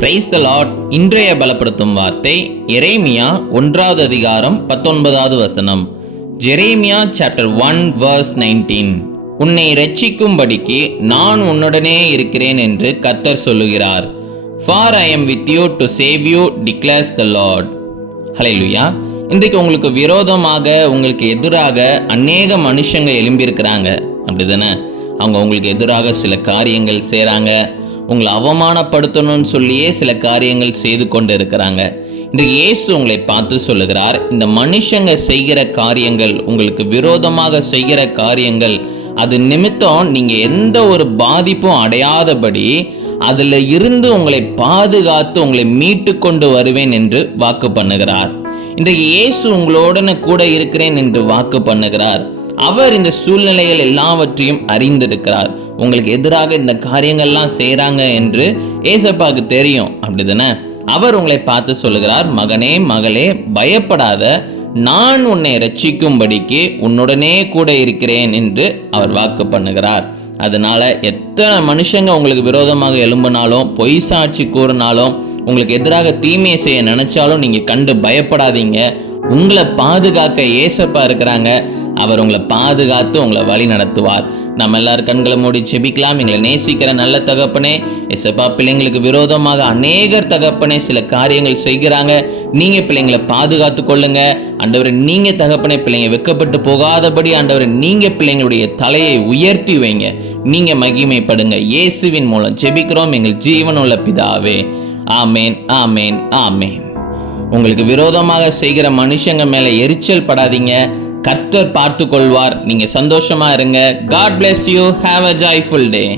Praise the Lord. இன்றைய பலப்படுத்தும் வார்த்தை எரேமியா 1வது அதிகாரம் 19வது வசனம். Jeremiah chapter 1 verse 19. உன்னை இரட்சிக்கும்படிக்கு நான் உன்னுடனே இருக்கிறேன் என்று கர்த்தர் சொல்லுகிறார். For I am with you to save you, declares the Lord. ஹல்லேலூயா. இன்றைக்கு உங்களுக்கு விரோதமாக, உங்களுக்கு எதிராக அநேக மனுஷங்க எழும்பியிருக்கிறாங்க, அப்படிதானே? அவங்க உங்களுக்கு எதிராக சில காரியங்கள் செய்கிறாங்க, உங்களை அவமானப்படுத்தணும்னு சொல்லியே சில காரியங்கள் செய்து கொண்டு இருக்கிறாங்க. இன்றைக்கு இயேசு உங்களை பார்த்து சொல்லுகிறார், இந்த மனுஷங்க செய்கிற காரியங்கள், உங்களுக்கு விரோதமாக செய்கிற காரியங்கள், அது நிமித்தம் நீங்க எந்த ஒரு பாதிப்பும் அடையாதபடி அதுல இருந்து உங்களை பாதுகாத்து உங்களை மீட்டு கொண்டு வருவேன் என்று வாக்கு பண்ணுகிறார். இன்றைக்கு இயேசு உங்களோடன கூட இருக்கிறேன் என்று வாக்கு பண்ணுகிறார். அவர் இந்த சூழ்நிலைகள் எல்லாவற்றையும் அறிந்திருக்கிறார். உங்களுக்கு எதிராக இந்த காரியங்கள்லாம் செய்கிறாங்க என்று ஏசப்பாவுக்கு தெரியும், அப்படிதானே? அவர் உங்களை பார்த்து சொல்லுகிறார், மகனே மகளே பயப்படாத, நான் உன்னை ரட்சிக்கும்படிக்கு உன்னுடனே கூட இருக்கிறேன் என்று அவர் வாக்கு பண்ணுகிறார். அதனால எத்தனை மனுஷங்க உங்களுக்கு விரோதமாக எழும்பினாலும், பொய் சாட்சி கூறினாலும், உங்களுக்கு எதிராக தீமையை செய்ய நினைச்சாலும் நீங்க கண்டு பயப்படாதீங்க. உங்களை பாதுகாக்க ஏசப்பா இருக்கிறாங்க. அவர் உங்களை பாதுகாத்து உங்களை வழி நடத்துவார். நம்ம எல்லாரும் கண்களை மூடி செபிக்கலாம். எங்களை நேசிக்கிற நல்ல தகப்பனே, ஏசப்பா, பிள்ளைங்களுக்கு விரோதமாக அநேகர் தகப்பனே சில காரியங்கள் செய்கிறாங்க. நீங்க பிள்ளைங்களை பாதுகாத்து கொள்ளுங்க ஆண்டவரே. நீங்க தகப்பனே பிள்ளைங்க வெட்கப்பட்டு போகாதபடி ஆண்டவரே நீங்க பிள்ளைங்களுடைய தலையை உயர்த்தி வைங்க. நீங்க மகிமைப்படுங்க. இயேசுவின் மூலம் ஜெபிக்கிறோம் எங்கள் ஜீவனுள்ள பிதாவே. ஆமேன், ஆமேன், ஆமேன். உங்களுக்கு விரோதமாக செய்கிற மனுஷங்க மேல எரிச்சல் படாதீங்க. கர்த்தர் பார்த்து கொள்வார். நீங்க சந்தோஷமா இருங்க. God bless you. Have a joyful day.